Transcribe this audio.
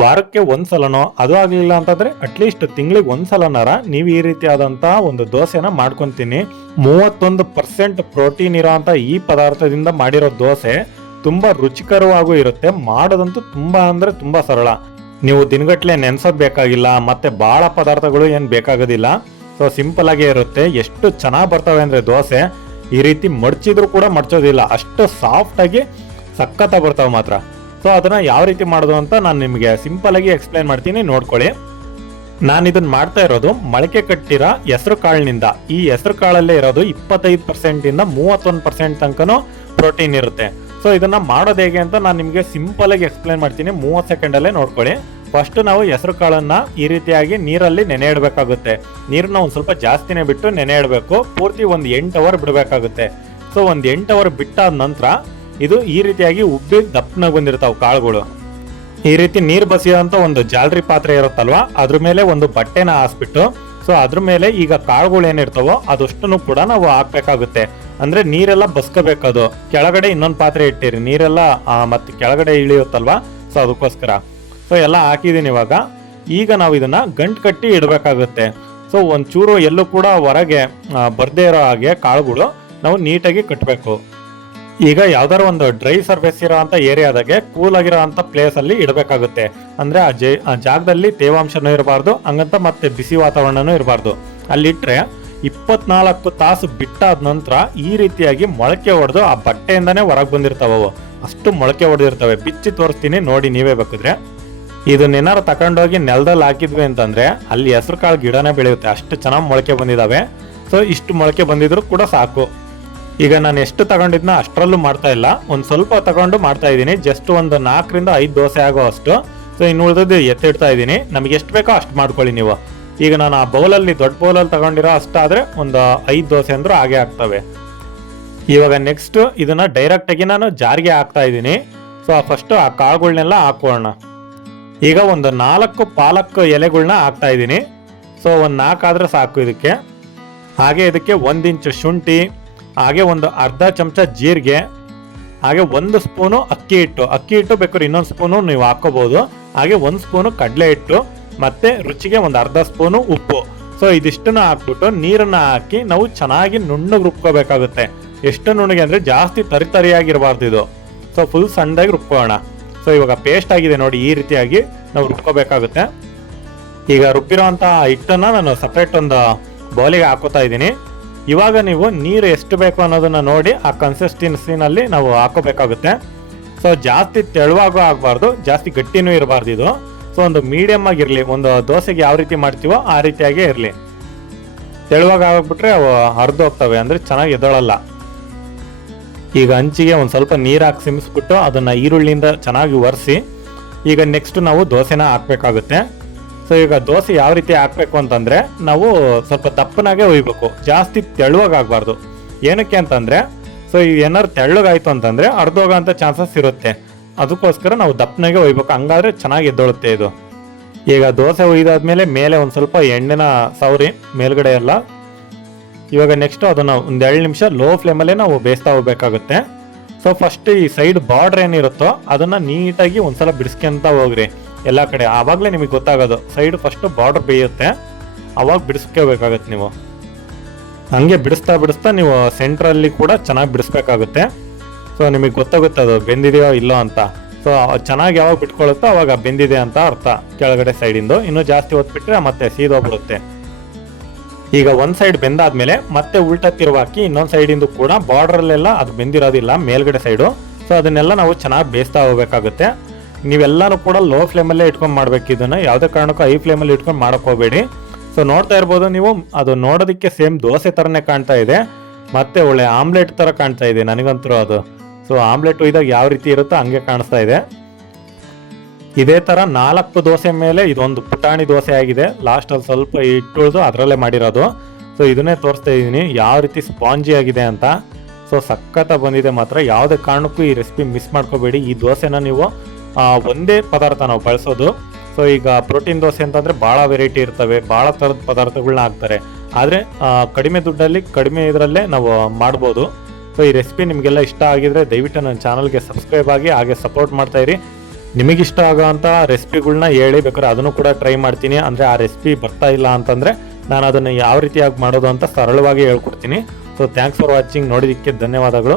ವಾರಕ್ಕೆ ಒಂದ್ಸಲನೋ ಅದು ಆಗಲಿಲ್ಲ ಅಂತಂದ್ರೆ ಅಟ್ಲೀಸ್ಟ್ ತಿಂಗಳಿಗೆ ಒಂದ್ಸಲನಾರ ನೀವು ಈ ರೀತಿಯಾದಂತಹ ಒಂದು ದೋಸೆನ ಮಾಡ್ಕೊಂತೀನಿ. ಮೂವತ್ತೊಂದು ಪರ್ಸೆಂಟ್ ಪ್ರೋಟೀನ್ ಇರೋಂಥ ಈ ಪದಾರ್ಥದಿಂದ ಮಾಡಿರೋ ದೋಸೆ ತುಂಬಾ ರುಚಿಕರವಾಗೂ ಇರುತ್ತೆ, ಮಾಡೋದಂತೂ ತುಂಬಾ ಅಂದ್ರೆ ತುಂಬಾ ಸರಳ. ನೀವು ದಿನಗಟ್ಲೆ ನೆನ್ಸೋದ್ ಬೇಕಾಗಿಲ್ಲ, ಮತ್ತೆ ಬಹಳ ಪದಾರ್ಥಗಳು ಏನು ಬೇಕಾಗೋದಿಲ್ಲ. ಸೊ ಸಿಂಪಲ್ ಆಗೇ ಇರುತ್ತೆ, ಎಷ್ಟು ಚೆನ್ನಾಗಿ ಬರ್ತವೆ ಅಂದ್ರೆ ದೋಸೆ, ಈ ರೀತಿ ಮಡ್ಚಿದ್ರು ಕೂಡ ಮಡ್ಚೋದಿಲ್ಲ, ಅಷ್ಟು ಸಾಫ್ಟ್ ಆಗಿ ಸಖತ್ತ ಬರ್ತಾವೆ ಮಾತ್ರ. ಸೊ ಅದನ್ನ ಯಾವ ರೀತಿ ಮಾಡೋದು ಅಂತ ನಾನು ನಿಮಗೆ ಸಿಂಪಲ್ ಆಗಿ ಎಕ್ಸ್ಪ್ಲೈನ್ ಮಾಡ್ತೀನಿ, ನೋಡ್ಕೊಳ್ಳಿ. ನಾನು ಇದನ್ನ ಮಾಡ್ತಾ ಇರೋದು ಮೊಳಕೆ ಕಟ್ಟಿರೋ ಹೆಸರು ಕಾಳಿನಿಂದ. ಈ ಹೆಸರು ಕಾಳಲ್ಲೇ ಇರೋದು ಇಪ್ಪತ್ತೈದು ಪರ್ಸೆಂಟ್ ಇಂದ ಮೂವತ್ತೊಂದು ಪರ್ಸೆಂಟ್ ತನಕನೂ ಪ್ರೋಟೀನ್ ಇರುತ್ತೆ. ಸೊ ಇದನ್ನ ಮಾಡೋದು ಹೇಗೆ ಅಂತ ನಾನು ನಿಮಗೆ ಸಿಂಪಲ್ ಆಗಿ ಎಕ್ಸ್ಪ್ಲೈನ್ ಮಾಡ್ತೀನಿ, ಮೂವತ್ತು ಸೆಕೆಂಡ್ ಅಲ್ಲೇ ನೋಡ್ಕೊಳ್ಳಿ. ಫಸ್ಟ್ ನಾವು ಹೆಸರು ಕಾಳನ್ನು ಈ ರೀತಿಯಾಗಿ ನೀರಲ್ಲಿ ನೆನೆ ಇಡಬೇಕಾಗುತ್ತೆ. ನೀರನ್ನ ಒಂದು ಸ್ವಲ್ಪ ಜಾಸ್ತಿನೇ ಬಿಟ್ಟು ನೆನೆ ಇಡಬೇಕು. ಪೂರ್ತಿ ಒಂದು ಎಂಟು ಅವರ್ ಬಿಡಬೇಕಾಗುತ್ತೆ. ಸೊ ಒಂದು ಎಂಟು ಅವರ್ ಬಿಟ್ಟಾದ ನಂತರ ಇದು ಈ ರೀತಿಯಾಗಿ ಉಬ್ಬಿ ದಪ್ಪನಾಗಿ ಬಂದಿರ್ತಾವ ಕಾಳುಗಳು. ಈ ರೀತಿ ನೀರು ಬಸಿಯಂತ ಒಂದು ಜಾಲರಿ ಪಾತ್ರೆ ಇರುತ್ತಲ್ವಾ, ಅದ್ರ ಮೇಲೆ ಒಂದು ಬಟ್ಟೆನ ಹಾಸ್ಬಿಟ್ಟು, ಸೊ ಅದ್ರ ಮೇಲೆ ಈಗ ಕಾಳುಗಳು ಏನಿರ್ತಾವೋ ಅದಷ್ಟನ್ನು ಕೂಡ ನಾವು ಹಾಕ್ಬೇಕಾಗುತ್ತೆ. ಅಂದ್ರೆ ನೀರೆಲ್ಲ ಬಸ್ಕೋಬೇಕದು ಕೆಳಗಡೆ ಇನ್ನೊಂದು ಪಾತ್ರೆ ಇಟ್ಟಿರಿ, ನೀರೆಲ್ಲ ಮತ್ತೆ ಕೆಳಗಡೆ ಇಳಿಯುತ್ತಲ್ವಾ, ಸೊ ಅದಕ್ಕೋಸ್ಕರ. ಸೊ ಎಲ್ಲ ಹಾಕಿದೀನಿ ಇವಾಗ. ಈಗ ನಾವು ಇದನ್ನ ಗಂಟು ಕಟ್ಟಿ ಇಡಬೇಕಾಗುತ್ತೆ. ಸೊ ಒಂಚೂರು ಎಲ್ಲೂ ಕೂಡ ಹೊರಗೆ ಬರ್ದೇ ಇರೋ ಹಾಗೆ ಕಾಳುಗಳು ನಾವು ನೀಟಾಗಿ ಕಟ್ಟಬೇಕು ಈಗ ಯಾವ್ದಾರ ಒಂದು ಡ್ರೈ ಸರ್ಫೇಸ್ ಇರೋ ಅಂತ ಏರಿಯಾದಾಗೆ ಕೂಲ್ ಆಗಿರೋ ಅಂತ ಪ್ಲೇಸ್ ಅಲ್ಲಿ ಇಡಬೇಕಾಗುತ್ತೆ. ಅಂದ್ರೆ ಆ ಜೆ, ಆ ಜಾಗದಲ್ಲಿ ತೇವಾಂಶನೂ ಇರಬಾರ್ದು, ಹಂಗಂತ ಮತ್ತೆ ಬಿಸಿ ವಾತಾವರಣನೂ ಇರಬಾರ್ದು. ಅಲ್ಲಿಟ್ರೆ ಇಪ್ಪತ್ನಾಲ್ಕು ತಾಸು ಬಿಟ್ಟಾದ ನಂತರ ಈ ರೀತಿಯಾಗಿ ಮೊಳಕೆ ಹೊಡೆದು ಆ ಬಟ್ಟೆಯಿಂದನೇ ಹೊರಗೆ ಬಂದಿರ್ತಾವ ಅವು. ಅಷ್ಟು ಮೊಳಕೆ ಹೊಡೆದಿರ್ತವೆ ಬಿಚ್ಚಿ ತೋರಿಸ್ತೀನಿ, ನೋಡಿ ನೀವೇ ಬೇಕಿದ್ರೆ. ಇದನ್ನೇನಾರು ತಗೊಂಡೋಗಿ ನೆಲದಲ್ಲಿ ಹಾಕಿದ್ವಿ ಅಂತಂದ್ರೆ ಅಲ್ಲಿ ಹೆಸರು ಕಾಳು ಗಿಡನೇ ಬೆಳೆಯುತ್ತೆ. ಅಷ್ಟು ಚೆನ್ನಾಗಿ ಮೊಳಕೆ ಬಂದಿದಾವೆ. ಸೊ ಇಷ್ಟು ಮೊಳಕೆ ಬಂದಿದ್ರು ಕೂಡ ಸಾಕು. ಈಗ ನಾನು ಎಷ್ಟು ತಗೊಂಡಿದ್ನ ಅಷ್ಟರಲ್ಲೂ ಮಾಡ್ತಾ ಇಲ್ಲ. ಒಂದು ಸ್ವಲ್ಪ ತಗೊಂಡು ಮಾಡ್ತಾ ಇದ್ದೀನಿ. ಜಸ್ಟ್ ಒಂದು ನಾಲ್ಕರಿಂದ ಐದು ದೋಸೆ ಆಗೋ ಅಷ್ಟು. ಸೊ ಇನ್ನು ಉಳಿದದ್ದು ಎತ್ತಿಡ್ತಾ ಇದ್ದೀನಿ. ನಮಗೆ ಎಷ್ಟು ಬೇಕೋ ಅಷ್ಟು ಮಾಡ್ಕೊಳ್ಳಿ ನೀವು. ಈಗ ನಾನು ಆ ಬೌಲಲ್ಲಿ, ದೊಡ್ಡ ಬೌಲಲ್ಲಿ ತಗೊಂಡಿರೋ ಅಷ್ಟಾದ್ರೆ ಒಂದು ಐದು ದೋಸೆ ಅಂದರೂ ಹಾಗೆ ಆಗ್ತವೆ. ಇವಾಗ ನೆಕ್ಸ್ಟ್ ಇದನ್ನ ಡೈರೆಕ್ಟ್ ಆಗಿ ನಾನು ಜಾರಿಗೆ ಹಾಕ್ತಾ ಇದ್ದೀನಿ. ಸೊ ಫಸ್ಟ್ ಆ ಕಾಳುಗಳನ್ನೆಲ್ಲ ಹಾಕೋಣ ಈಗ ಒಂದು ನಾಲ್ಕು ಪಾಲಕ್ ಎಲೆಗಳನ್ನ ಹಾಕ್ತಾ ಇದ್ದೀನಿ. ಸೊ ಒಂದು ನಾಲ್ಕು ಆದ್ರೆ ಸಾಕು ಇದಕ್ಕೆ. ಹಾಗೆ ಇದಕ್ಕೆ ಒಂದು ಇಂಚು ಶುಂಠಿ ಹಾಗೆ ಒಂದು ಅರ್ಧ ಚಮಚ ಜೀರಿಗೆ, ಹಾಗೆ ಒಂದು ಸ್ಪೂನು ಅಕ್ಕಿ ಹಿಟ್ಟು. ಅಕ್ಕಿ ಹಿಟ್ಟು ಬೇಕಾದ್ರೆ ಇನ್ನೊಂದು ಸ್ಪೂನು ನೀವು ಹಾಕೋಬಹುದು ಹಾಗೆ ಒಂದು ಸ್ಪೂನು ಕಡಲೆ ಹಿಟ್ಟು, ಮತ್ತೆ ರುಚಿಗೆ ಒಂದು ಅರ್ಧ ಸ್ಪೂನು ಉಪ್ಪು. ಸೊ ಇದಿಷ್ಟನ್ನ ಹಾಕ್ಬಿಟ್ಟು ನೀರನ್ನ ಹಾಕಿ ನಾವು ಚೆನ್ನಾಗಿ ನುಣ್ಣಗೆ ರುಬ್ಕೋಬೇಕಾಗುತ್ತೆ. ಎಷ್ಟು ನುಣ್ಣಗೆ ಅಂದ್ರೆ ಜಾಸ್ತಿ ತರಿ ತರಿಯಾಗಿರಬಾರ್ದು ಇದು. ಸೊ ಫುಲ್ ಸಣ್ಣದಾಗಿ ರುಬ್ಕೋಣ ಸೊ ಇವಾಗ ಪೇಸ್ಟ್ ಆಗಿದೆ ನೋಡಿ, ಈ ರೀತಿಯಾಗಿ ನಾವು ರುಬ್ಕೋಬೇಕಾಗುತ್ತೆ. ಈಗ ರುಬ್ಬಿರೋಂಥ ಹಿಟ್ಟನ್ನ ನಾನು ಸಪ್ರೇಟ್ ಒಂದು ಬೌಲಿಗೆ ಹಾಕೋತಾ ಇದ್ದೀನಿ. ಇವಾಗ ನೀವು ನೀರು ಎಷ್ಟು ಬೇಕು ಅನ್ನೋದನ್ನ ನೋಡಿ ಆ ಕನ್ಸಿಸ್ಟೆನ್ಸಿನಲ್ಲಿ ನಾವು ಹಾಕೋಬೇಕಾಗುತ್ತೆ. ಸೊ ಜಾಸ್ತಿ ತೆಳುವಾಗೂ ಆಗಬಾರ್ದು, ಜಾಸ್ತಿ ಗಟ್ಟಿನೂ ಇರಬಾರ್ದು ಇದು. ಸೊ ಒಂದು ಮೀಡಿಯಮ್ ಆಗಿರಲಿ, ಒಂದು ದೋಸೆಗೆ ಯಾವ ರೀತಿ ಮಾಡ್ತೀವೋ ಆ ರೀತಿಯಾಗೇ ಇರಲಿ. ತೆಳುವಾಗ ಆಗಿಬಿಟ್ರೆ ಅವು ಹರಿದು ಹೋಗ್ತವೆ ಅಂದ್ರೆ ಚೆನ್ನಾಗಿ ಎದೊಳಲ್ಲ ಈಗ ಹಂಚಿಗೆ ಒಂದು ಸ್ವಲ್ಪ ನೀರು ಹಾಕಿ ಸಿಮಿಸ್ಬಿಟ್ಟು ಅದನ್ನ ಈರುಳ್ಳಿಯಿಂದ ಚೆನ್ನಾಗಿ ಒರೆಸಿ, ಈಗ ನೆಕ್ಸ್ಟ್ ನಾವು ದೋಸೆನ ಹಾಕ್ಬೇಕಾಗುತ್ತೆ. ಸೊ ಈಗ ದೋಸೆ ಯಾವ ರೀತಿ ಹಾಕ್ಬೇಕು ಅಂತಂದ್ರೆ ನಾವು ಸ್ವಲ್ಪ ದಪ್ಪನಾಗೆ ಒಯ್ಬೇಕು ಜಾಸ್ತಿ ತೆಳುವಾಗಬಾರ್ದು ಏನಕ್ಕೆ ಅಂತಂದ್ರೆ ಸೊ ಈಗ ಏನಾದ್ರು ತೆಳ್ಳಗಾಯ್ತು ಅಂತಂದ್ರೆ ಅರ್ಧೋಗಂತ ಚಾನ್ಸಸ್ ಇರುತ್ತೆ. ಅದಕ್ಕೋಸ್ಕರ ನಾವು ದಪ್ಪನಾಗೆ ಒಯ್ಬೇಕು ಹಂಗಾದ್ರೆ ಚೆನ್ನಾಗಿ ಎದ್ದೊಳುತ್ತೆ ಇದು. ಈಗ ದೋಸೆ ಒಯ್ದಾದ್ಮೇಲೆ ಮೇಲೆ ಒಂದು ಸ್ವಲ್ಪ ಎಣ್ಣೆನ ಸವರಿ, ಮೇಲ್ಗಡೆ ಎಲ್ಲ. ಇವಾಗ ನೆಕ್ಸ್ಟ್ ಅದನ್ನ ಒಂದು ಎರಡು ನಿಮಿಷ ಲೋ ಫ್ಲೇಮಲ್ಲೇ ನಾವು ಬೇಯಿಸ್ತಾ ಹೋಗ್ಬೇಕಾಗುತ್ತೆ. ಸೊ ಫಸ್ಟ್ ಈ ಸೈಡ್ ಬಾರ್ಡ್ರ್ ಏನಿರುತ್ತೋ ಅದನ್ನ ನೀಟಾಗಿ ಒಂದ್ಸಲ ಬಿಡಿಸ್ಕೊಂತ ಹೋಗ್ರಿ. ಎಲ್ಲ ಕಡೆ. ಆವಾಗಲೇ ನಿಮಗೆ ಗೊತ್ತಾಗೋದು ಸೈಡ್ ಫಸ್ಟ್ ಬಾರ್ಡರ್ ಬೇಯುತ್ತೆ. ಅವಾಗ ಬಿಡಿಸ್ಕೋಬೇಕಾಗತ್ತೆ ನೀವು. ಹಂಗೆ ಬಿಡಿಸ್ತಾ ಬಿಡಿಸ್ತಾ ನೀವು ಸೆಂಟ್ರಲ್ಲಿ ಕೂಡ ಚೆನ್ನಾಗಿ ಬಿಡಿಸ್ಬೇಕಾಗುತ್ತೆ. ಸೊ ನಿಮಗೆ ಗೊತ್ತಾಗುತ್ತೆ ಅದು ಬೆಂದಿದೆಯೋ ಇಲ್ಲೋ ಅಂತ. ಸೊ ಚೆನ್ನಾಗಿ ಯಾವಾಗ ಬಿಟ್ಕೊಳ್ಳುತ್ತೋ ಅವಾಗ ಬೆಂದಿದೆ ಅಂತ ಅರ್ಥ. ಕೆಳಗಡೆ ಸೈಡಿಂದು ಇನ್ನೂ ಜಾಸ್ತಿ ಹೊತ್ಬಿಟ್ರೆ ಮತ್ತೆ ಸೀದೋಗ್ಬಿಡುತ್ತೆ ಈಗ ಒಂದು ಸೈಡ್ ಬೆಂದಾದ್ಮೇಲೆ ಮತ್ತೆ ಉಲ್ಟಾ ತಿರುವಾಕಿ ಇನ್ನೊಂದು ಸೈಡಿಂದು ಕೂಡ ಬಾರ್ಡ್ರಲ್ಲೆಲ್ಲ ಅದು ಬೆಂದಿರೋದಿಲ್ಲ, ಮೇಲ್ಗಡೆ ಸೈಡು ಸೊ ಅದನ್ನೆಲ್ಲ ನಾವು ಚೆನ್ನಾಗಿ ಬೇಯಿಸ್ತಾ ಹೋಗ್ಬೇಕಾಗುತ್ತೆ. ನೀವೆಲ್ಲಾನು ಕೂಡ ಲೋ ಫ್ಲೇಮಲ್ಲೇ ಇಟ್ಕೊಂಡು ಮಾಡಬೇಕು ಇದನ್ನು. ಯಾವುದೇ ಕಾರಣಕ್ಕೂ ಹೈ ಫ್ಲೇಮಲ್ಲಿ ಇಟ್ಕೊಂಡು ಮಾಡಕ್ ಹೋಗಬೇಡಿ. ಸೊ ನೋಡ್ತಾ ಇರ್ಬೋದು ನೀವು, ಅದು ನೋಡೋದಕ್ಕೆ ಸೇಮ್ ದೋಸೆ ಥರನೇ ಕಾಣ್ತಾ ಇದೆ. ಮತ್ತೆ ಒಳ್ಳೆ ಆಮ್ಲೆಟ್ ಥರ ಕಾಣ್ತಾ ಇದೆ ನನಗಂತರೂ ಅದು. ಸೊ ಆಮ್ಲೆಟ್ ಇದಾಗ ಯಾವ ರೀತಿ ಇರುತ್ತೋ ಹಂಗೆ ಕಾಣಿಸ್ತಾ ಇದೆ. ಇದೇ ಥರ ನಾಲ್ಕು ದೋಸೆ ಮೇಲೆ ಇದೊಂದು ಪುಟಾಣಿ ದೋಸೆ ಆಗಿದೆ. ಲಾಸ್ಟಲ್ಲಿ ಸ್ವಲ್ಪ ಇಟ್ಟುಳ್ದು ಅದರಲ್ಲೇ ಮಾಡಿರೋದು. ಸೊ ಇದನ್ನೇ ತೋರಿಸ್ತಾ ಇದ್ದೀನಿ, ಯಾವ ರೀತಿ ಸ್ಪಾಂಜಿ ಆಗಿದೆ ಅಂತ. ಸೊ ಸಖತ್ತ ಬಂದಿದೆ ಮಾತ್ರ. ಯಾವುದೇ ಕಾರಣಕ್ಕೂ ಈ ರೆಸಿಪಿ ಮಿಸ್ ಮಾಡ್ಕೋಬೇಡಿ. ಈ ದೋಸೆನ ನೀವು ಒಂದೇ ಪದಾರ್ಥ ನಾವು ಬಳಸೋದು. ಸೊ ಈಗ ಪ್ರೋಟೀನ್ ದೋಸೆ ಅಂತಂದ್ರೆ ಭಾಳ ವೆರೈಟಿ ಇರ್ತವೆ, ಭಾಳ ಥರದ ಪದಾರ್ಥಗಳನ್ನ ಹಾಕ್ತಾರೆ. ಆದರೆ ಕಡಿಮೆ ದುಡ್ಡಲ್ಲಿ ಕಡಿಮೆ ಇದರಲ್ಲೇ ನಾವು ಮಾಡ್ಬೋದು. ಸೊ ಈ ರೆಸಿಪಿ ನಿಮಗೆಲ್ಲ ಇಷ್ಟ ಆಗಿದ್ರೆ ದಯವಿಟ್ಟು ನನ್ನ ಚಾನಲ್ಗೆ ಸಬ್ಸ್ಕ್ರೈಬ್ ಆಗಿ, ಹಾಗೆ ಸಪೋರ್ಟ್ ಮಾಡ್ತಾ ಇರಿ. ನಿಮಗಿಷ್ಟ ಆಗೋವಂಥ ರೆಸಿಪಿಗಳನ್ನ ಹೇಳಿ, ಬೇಕಾದ್ರೆ ಅದನ್ನು ಕೂಡ ಟ್ರೈ ಮಾಡ್ತೀನಿ. ಅಂದರೆ ಆ ರೆಸಿಪಿ ಬರ್ತಾ ಇಲ್ಲ ಅಂತಂದರೆ ನಾನು ಅದನ್ನು ಯಾವ ರೀತಿಯಾಗಿ ಮಾಡೋದು ಅಂತ ಸರಳವಾಗಿ ಹೇಳ್ಕೊಡ್ತೀನಿ. ಸೊ ಥ್ಯಾಂಕ್ಸ್ ಫಾರ್ ವಾಚಿಂಗ್ ನೋಡಿದ್ದಕ್ಕೆ ಧನ್ಯವಾದಗಳು.